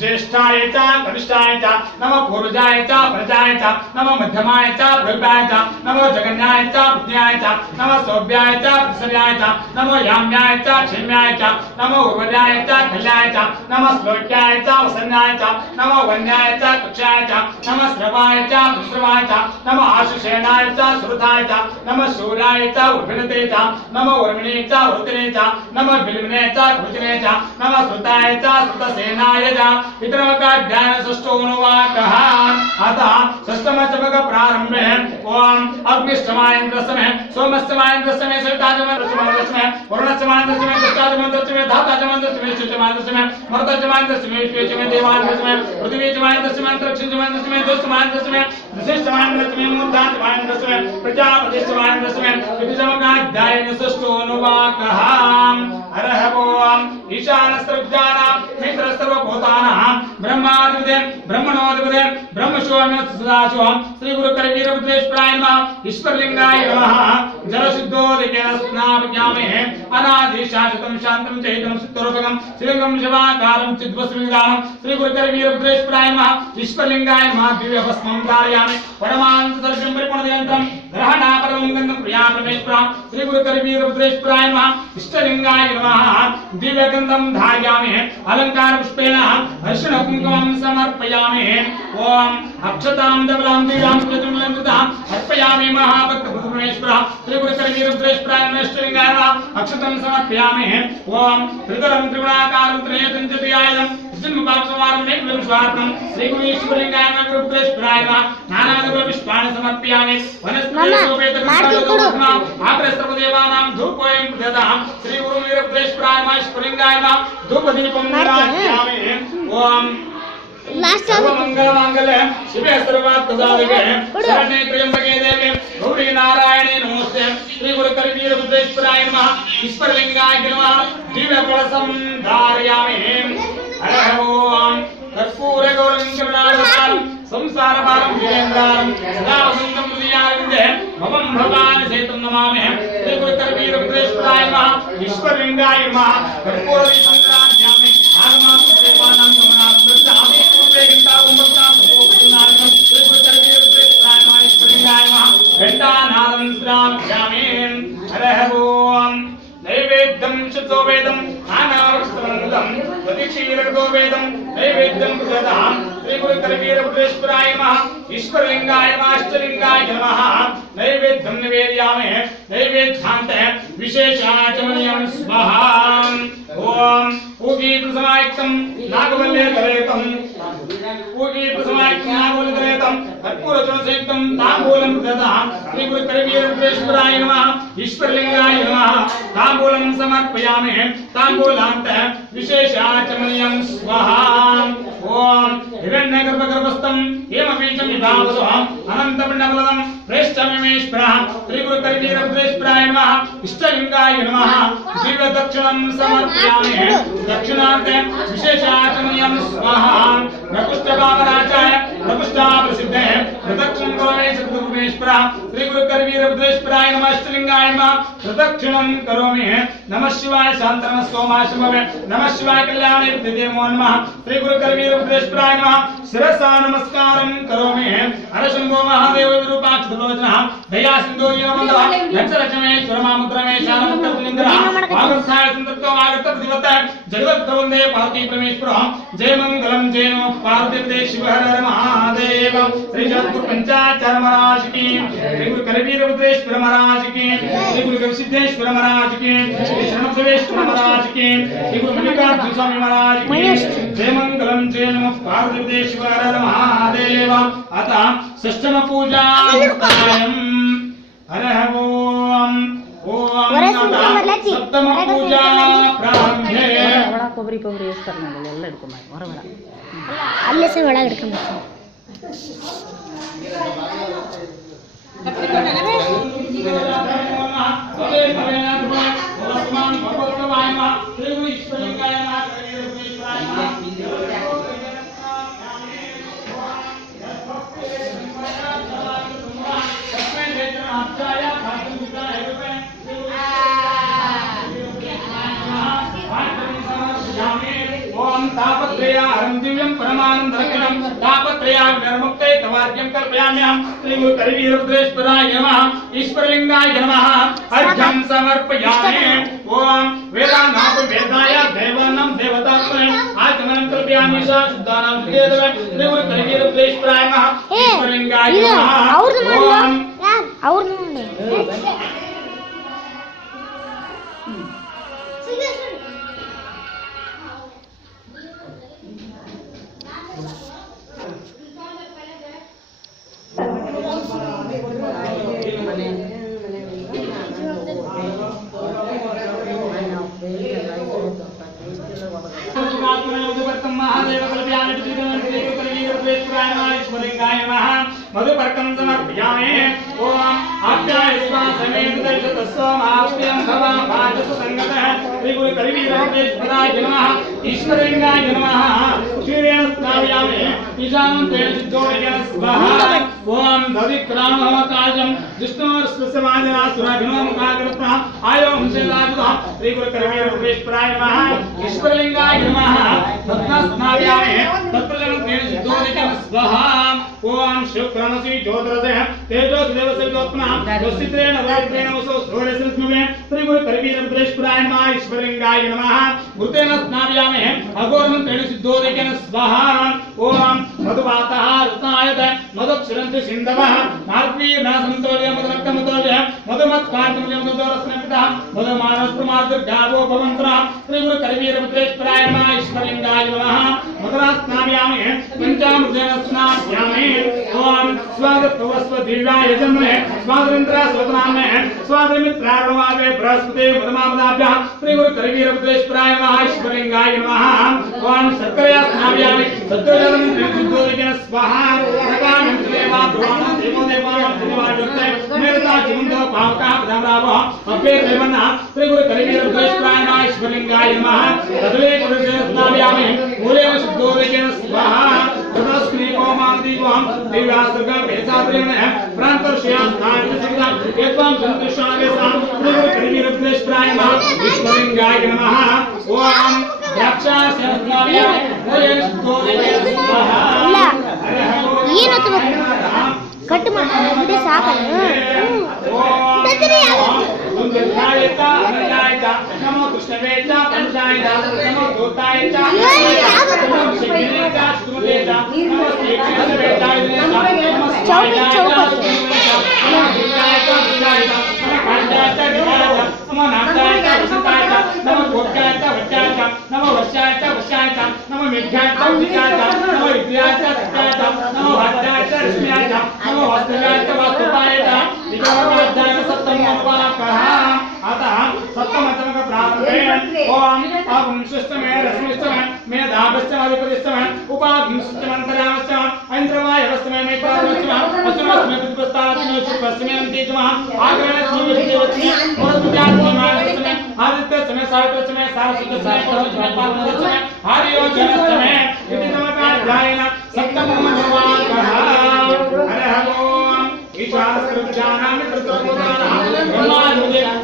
ज्येष्ठाय च कनिष्ठाय च नमः पूर्वजाय च प्रजाय च नमः मध्यमाय च प्रभुवाय च नमः जगन्याय च बुद्ध्याय च नमः सौभ्याय च प्रतिसर्याय च नमः याम्याय च क्षेम्याय च नमः उर्वराय च कल्याय च नमः श्लोक्याय च वसन्याय च नमः वन्याय च कक्षाय च नमः श्रवाय च दुश्रवाय च नमः आशुषेणाय च सुरथाय च नमः शूराय च उर्भिनते च नमः उर्मिणे च वृतिने च नमः बिल्विने च कुचने च नमः श्रुताय च श्रुतसेनाय च पितृमकाध्याय षष्ठोनुवाकः अतः षष्ठमचमक प्रारंभे ओम अग्निष्टमायन्द्रस्मै सोमस्तमायन्द्रस्मै सविताजमन्द्रस्मै वरुणस्तमायन्द्रस्मै दष्टाजमन्द्रस्मै धाताजमन्द्रस्मै शुचमायन्द्रस्मै मरुताजमन्द्रस्मै विश्वेचमै देवान्द्रस्मै पृथ्वीजमन्द्रस्मै अंतरिक्षजमन्द्रस्मै दोस्तमायन्द्रस्मै विशिष्टमायन्द्रस्मै मूर्धाजमन्द्रस्मै प्रजापतिष्टमायन्द्रस्मै पितृमकाध्याय षष्ठोनुवाकः हरः ओम ईशानस्त्रविज्ञानां मित्रस्त्रवभूतानां ब्रह्मादिपदे ब्रह्मणोदिपदे ब्रह्मशोम्यसदाशिवं श्री गुरु करवीरभद्रेश्वराय नमः ईश्वरलिंगाय नमः जलशुद्धोदकेन स्नापयामहे अनादिशाश्वतं शान्तं चैतन्यं चित्तरूपकं श्रीलिंगं शिवाकारं चिद्वस्त्रविदानं श्री गुरु करवीरभद्रेश्वराय नमः ईश्वरलिंगाय नमः दिव्यभस्मं धारयामि परमान्तर्जं परिपूर्णयन्त्रं ग्रहणापरमं गन्धं प्रिया परमेश्वरं श्री गुरु करवीरभद्रेश्वराय नमः इष्टलिंगाय नमः दिव्यगन्धं धारयामि अलंकार पुष्पेण अर्चन कुंकुमं समर्पयामि ओम अक्षतां दबलां दिव्यां प्रज्वलन्तां अर्पयामि महाभक्त परमेश्वर श्री गुरु करवीरभद्रेश्वराय नमः इष्टलिंगाय नमः अक्षतं समर्पयामि ओम त्रिदलं त्रिगुणाकारं त्रयेतं चतुर्यायं जन्मपापसंहारं नेत्रविश्वार्थं श्री गुरु ईश्वरलिंगाय नमः गुरुभद्रेश्वराय नमः नानाविधपुष्पाणि समर्पयामि वनस्पतिशोभितकृष्णोदकं आग्रस्त्रदेवानां धूपोऽयं प्रददां श्री गुरु वीरभद्रेश्वराय नमः ईश्वरलिंगाय नमः धूपदीपं नरामि ओम सर्वमंगलमांगल्ये शिवे सर्वार्थसाधके शरण्ये त्र्यंबके देवे गौरी नारायणे नमोस्ते श्री गुरु करवीरभद्रेश्वराय नमः ईश्वरलिंगाय नमः दिव्यकलशं धारयामि हरः ओम कर्पूर गौरं करुणावतारं संसारभारं वीरेन्द्रारं सदा वसन्तं हृदयारविन्दे भवं भवानि सहितं नमामि श्री गुरु करवीरभद्रेश्वराय नमः ईश्वरलिंगाय नमः कर्पूरदीपं ददामि आगमात् देवानां गमनात् ददामि पूर्वे घण्टां बद्धां सपोपनार्थं श्री गुरु करवीरभद्रेश्वराय नमः ईश्वरलिंगाय नमः घण्टानादं श्रावयामि हरः ओम नैवेद्यं शुद्धोवेदं आनावस्तमङ्गलं प्रतीक्षीरगोवेदं नैवेद्यं प्रददां श्री गुरु करवीरभद्रेश्वराय नमः ईश्वरलिंगाय नमः इष्टलिंगाय नमः नैवेद्यं निवेदयामि नैवेद्यान्ते विशेषाचमनीयं स्वाहा ओम पूगीप्रसमायुक्तं नागवल्लेकलेतं पूगीप्रसमायुक्तं नागवल्लेकलेतं कर्पूरचूर्णसंयुक्तं ताम्बूलं ददां श्री गुरु करवीरभद्रेश्वराय नमः ईश्वरलिंगाय नमः ताम्बूलं समर्पयामि ताम्बूलान्ते विशेषाचमनीयं स्वाहा ओम हिरण्यगर्भगर्भस्थं हेमबीजं विभावसं अनन्तपिण्डबलदं प्रेष्ठमेश्वरः श्री गुरु करवीरभद्रेश्वराय नमः इष्टलिंगाय नमः दिव्यदक्षिणं समर्पयामि दक्षिणान्ते विशेषाचमनीयं स्वाहा प्रकुष्ठकामराचाय प्रकुष्ठाप्रसिद्धे प्रदक्षिणं करोमि सद्गुरुमेश्वरः श्री गुरु करवीरभद्रेश्वराय नमः इष्टलिंगाय नमः प्रदक्षिणं करोमि नमः शिवाय शान्तनमः सोमाय शुभवे नमः शिवाय कल्याणे विद्यते नमो नमः श्री गुरु करवीरभद्रेश्वराय नमः शिरसा नमस्कारं करोमि हरशंभो महादेव विरूपाक्षलोचनः दया सिन्धो दीनबन्धवः यक्षलक्ष्मेश्वर मामुद्रमे शानमुक्तलिङ्गरः आगताय संतप्तो आगतप्रतिवत्त जगद्गुरुवन्दे पार्वती परमेश्वरः जय मंगलम जय नमः पार्वती शिव हर हर महादेव श्री जगद्गुरु पंचाचार्य महाराज की श्री गुरु करवीरभद्रेश्वर महाराज की श्री गुरु गविसिद्धेश्वर महाराज की श्री शरणबसवेश्वर महाराज की श्री गुरु मल्लिकार्जुन स्वामी महाराज की जय मंगलम जय नमः पार्वती शिव हर हर महादेव अतः षष्ठम पूजा हरः ओम सप्तम पूजा प्रारंभे ಕೊಬ್ಬರಿ ಯೂಸ್ ಮಾಡ್ತಾರೆ ಎಲ್ಲ ಹಿಡ್ಕೊಂಬಾರ ಹೊರಗಡೆ ಅಲ್ಲೇ ಸಹ ಒಳಗೆ ಹಿಡ್ಕೊಂಬರ್ತಾರೆ तापत्रया परम दिव्यं परमानंदरहितं तापत्रयां निर्मुक्ते तवार्घ्यं कल्पयाम्यहं श्री गुरु करवीरभद्रेश्वराय नमः ईश्वरलिंगाय नमः अर्घ्यं समर्पयामि ओम वेदानां वेदाय देवानां देवतात्मने आचमनं कल्पयामि शुद्धानां शुद्धेतवे श्री गुरु करवीरभद्रेश्वराय नमः ईश्वरलिंगाय नमः ओम महादेव कल्पयामि ईश्वरलिंगाय नमः मधुपर्कं समर्पयामि ओम आप्यायस्वा समेत दर्शतस्व महास्त्यं भवा भाजसु संगतः श्री गुरु करवीरभद्रेश्वराय नमः ईश्वरलिंगाय नमः क्षीरेण स्नापयामि ईशानं तेन सिद्धोरेण स्वाहा ओम दधिक्रामकाजं विष्णोर्स्वस्यमाजनासुराभिनवमुखाग्रतः आयो हंसेलाजुतः श्री गुरु करवीरभद्रेश्वराय नमः ईश्वरलिंगाय नमः तत्स्नापयामि तत्प्रजनं तेन सिद्धोरेण स्वाहा ओम शुक्रमसि ज्योतिरसे तेजो देवस्य ज्योत्ना वसित्रेण वाग्रेण वसो सूर्यसंस्मृते श्री गुरु करवीरभद्रेश्वराय नमः ईश्वरलिंगाय नमः मृतेन स्नापयामि अघोरं तेन सिद्धोरेण स्वाहा ओम मधुवातः रत्नायत मधुक्षरन्ति सिन्धवः नार्वीर्नासन्तोल्य मधुरक्तमतोल्य मधुमत्कार्तुल्य मधुरस्नपितः मधुमानस्प्रमादुर्गावो भवन्तः श्री गुरु करवीरभद्रेश्वराय नमः ईश्वरलिंगाय नमः मधुरा स्नापयामि पंचामृतेन स्नापयामि ओम स्वागतवस्व दिव्याय जन्मने स्वादरेन्द्रा स्वतनामे स्वादमित्रार्णवावे बृहस्पति मधुमामदाभ्यः श्री गुरु करवीरभद्रेश्वराय नमः ईश्वरलिंगाय नमः ओम शर्करया स्नापयामि सत्योजनं सिद्धोदिकेन स्वाहा प्रकामं देवा ब्रह्मणो देवो देवानां देवायुक्ते मेरता जिमुंदो पावका प्रधानरावः अप्पे देवना श्री गुरु करवीरभद्रेश्वराय नमः ईश्वरलिंगाय नमः तदवे पुरुषेण स्नापयामि मूलेन सिद्धोदिकेन स्वाहा तदस्क्रीपोमादिवां दिव्यासर्गं वेदाद्रेण प्रान्तर्षयास्थानविसंगतं एत्वां संतुष्टावेसां श्री गुरु करवीरभद्रेश्वराय नमः ईश्वरलिंगाय नमः ओम द्राक्षास्य स्नापयामि मूलेन सिद्धोदिकेन स्वाहा ಏನು ಕಟ್ ಮಾಡಿ ಸಾಕಲ್ಲ नमो कृष्णवे च पंचाय नमो दूताय च नमो शिखिरे च सुमते च नमो श्रीकृष्णवे च नमो चौकी चौकी नमो दुर्गाय च दुर्गाय च नमो कांताय च विकाय च नमो नाथाय च वसंताय च नमो भोगाय च वच्याय च नमो वश्याय च वश्याय च नमो मेघ्याय च विद्याय च नमो विद्याय च सत्याय च नमो वाद्याय च रश्म्याय च नमो वास्तव्याय च वास्तुपाय च विकाराध्याय सप्तमोपवाकः अतः सप्तमतमक प्रारंभे ओम अवंशस्तमे रश्मिस्तमे मे दाभस्तमादिपतिस्तमे उपाभंशस्तमन्तरामस्तमे ऐन्द्रवायवस्तमे मैत्रावस्तमे असुरस्तमे प्रतिपस्तावस्तमे शुभस्तमे अंतिकमः आग्रहस्तमे विदेवस्तमे मोदपुजास्तमे आदित्यस्तमे सावित्रस्तमे सारस्वतस्तमे सहस्रस्तमे पार्वतस्तमे आर्योजनस्तमे इति नमकाध्यायेन सप्तमोपवाकः हरः ओम ईशानस्कृत्यानामि प्रसोदानः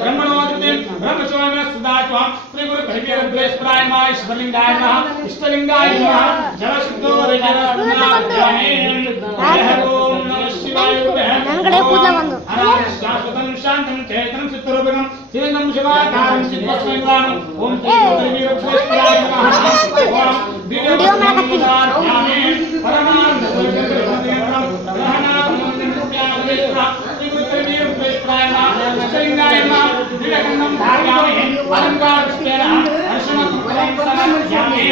ब्रह्मणोदिते ब्रह्मचोमे सुदात्वा श्री गुरु करवीरभद्रेश्वराय नमः ईश्वरलिंगाय नमः इष्टलिंगाय नमः जलशुद्धोदयनाध्याये ओम नमः शिवाय नंगडे ಕೂದಲ ಬಂದು शाश्वतं शान्तं चेतनं चित्तरूपं चिरं शिवाकारं चित्तस्वयंगानं ओम श्री गुरु करवीरभद्रेश्वराय नमः ओम ವಿಡಿಯೋ ಮಾಡಕತ್ತೀನಿ परमानंद स्वरूपं श्री गुरु करवीरभद्रेश्वराय नमः ईश्वरलिंगाय नमः दिव्यगन्धं धारयामि अलङ्कारपुष्पेण अर्चनकुक्कुटं समर्पयामि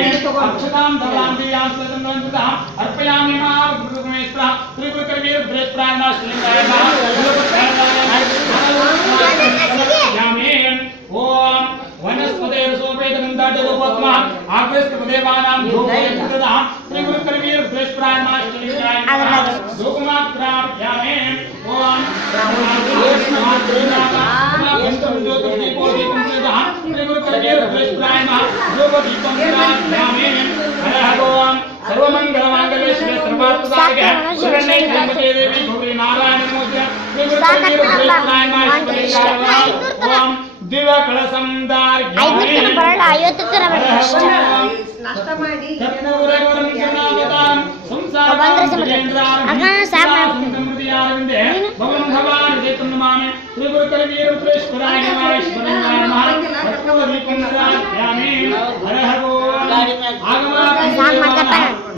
अक्षतां धवलां दिव्यां स्वतन्त्रं अर्पयामि नमः गुरुपरमेश्वरः श्री गुरु करवीरभद्रेश्वराय नमः ईश्वरलिंगाय नमः ओम वनस्पतेरसोपेतगन्धाढ्यगोपत्मा आग्रस्तदेवानां धूपयन्तः श्री गुरु करवीरभद्रेश्वराय नमः ईश्वरलिंगाय नमः धूपमात्रापयामि ओम श्री गुरु करवीरभद्रेश्वराय नमः धूपदीपं प्रापयामि हरः ओम सर्वमंगलमांगल्ये शिवे सर्वार्थसाधिके शरण्ये त्र्यंबके देवी गौरी नारायणी नमोस्तुते श्री गुरु करवीरभद्रेश्वराय नमः ईश्वरलिंगाय नमः ओम दिव्य कलशं धारयामि ನಾಷ್ಟ ಮಾಡಿ ಸಾಕು ಮಾಡ್ಕೊತಾನೆ